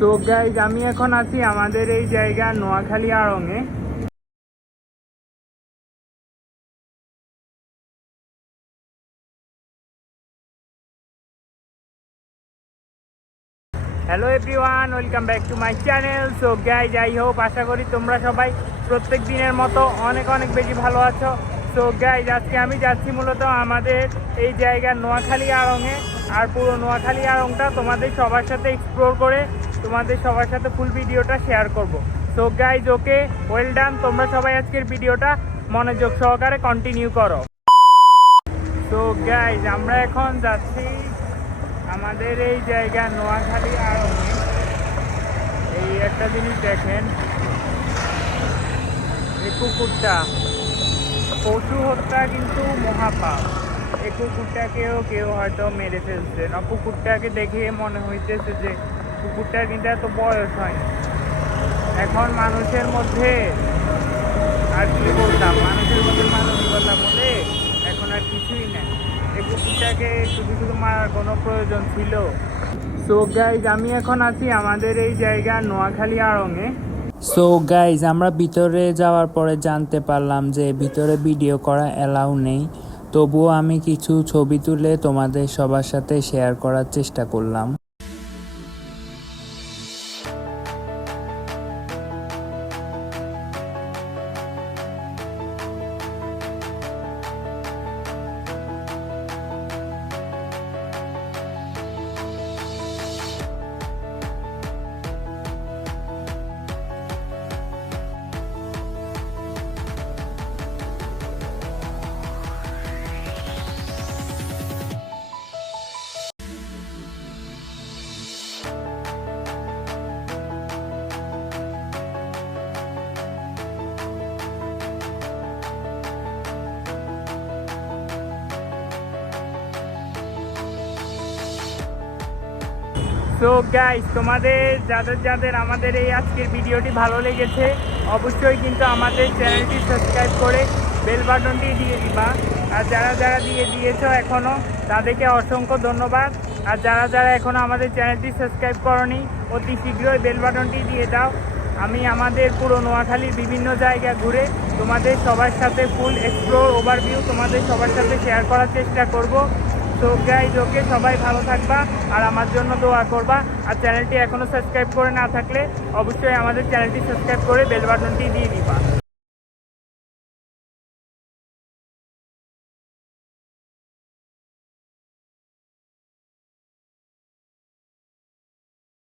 So guys আমি এখন আছি আমাদের এই জায়গা নোয়াখালী আড়ংয়ে। Hello everyone, welcome back to my channel. So guys I hope, আশা করি তোমরা সবাই প্রত্যেক দিনের মতো অনেক অনেক বেশি ভালো আছো। সো গাইজ আজকে আমি যাচ্ছি মূলত আমাদের এই জায়গা নোয়াখালী আড়ংয়ে। আর পুরো নোয়াখালী আড়ংটা তোমাদের সবার সাথে এক্সপ্লোর করে তোমাদের সবার সাথে ফুল ভিডিওটা শেয়ার করব। সো গাইজ ওকে, ওয়েল ডান। তোমরা সবাই আজকের ভিডিওটা মনোযোগ সহকারে কন্টিনিউ করো। সো গাইজ আমরা এখন যাচ্ছি আমাদের এই জায়গা নোয়াখালী আড়ংয়ে। এই একটা জিনিস দেখেন, এই কুকুরটা, পশু হত্যা কিন্তু মহাপাপ। এই কুকুরটাকেও কেউ হয়তো মেরে ফেলছে না। কুকুরটাকে দেখে মনে হইতেছে যে কুকুরটার কিন্তু এত বয়স হয়নি। এখন মানুষের মধ্যে আর কি বলতাম, মানুষের মধ্যে মানবিকতা বলে এখন আর কিছুই নেই। এই কুকুরটাকে শুধু শুধু মারার কোনো প্রয়োজন ছিল? সো গাইজ আমি এখন আছি আমাদের এই জায়গা নোয়াখালী আড়ংয়ে। সো গাইজ আমরা ভিতরে যাওয়ার পরে জানতে পারলাম যে ভিতরে ভিডিও করা অ্যালাউ নেই। তবুও আমি কিছু ছবি তুলে তোমাদের সবার সাথে শেয়ার করার চেষ্টা করলাম। সো গাইস, তোমাদের যাদের যাদের আমাদের এই আজকের ভিডিওটি ভালো লেগেছে অবশ্যই কিন্তু আমাদের চ্যানেলটি সাবস্ক্রাইব করে বেল বাটনটি দিয়ে দিবা। আর যারা যারা দিয়েছো এখনও, তাদেরকে অসংখ্য ধন্যবাদ। আর যারা যারা এখনও আমাদের চ্যানেলটি সাবস্ক্রাইব করনি, অতি শীঘ্রই বেল বাটনটি দিয়ে দাও। আমি আমাদের পুরো নোয়াখালীর বিভিন্ন জায়গা ঘুরে তোমাদের সবার সাথে ফুল এক্সপ্লোর ওভারভিউ তোমাদের সবার সাথে শেয়ার করার চেষ্টা করব। তো গাইজ ওকে, সবাই ভালো থাকবা আর আমার জন্য দোয়া করবা। আর চ্যানেলটি এখনও সাবস্ক্রাইব করে না থাকলে অবশ্যই আমাদের চ্যানেলটি সাবস্ক্রাইব করে বেল বাটনটি দিয়ে দিবা।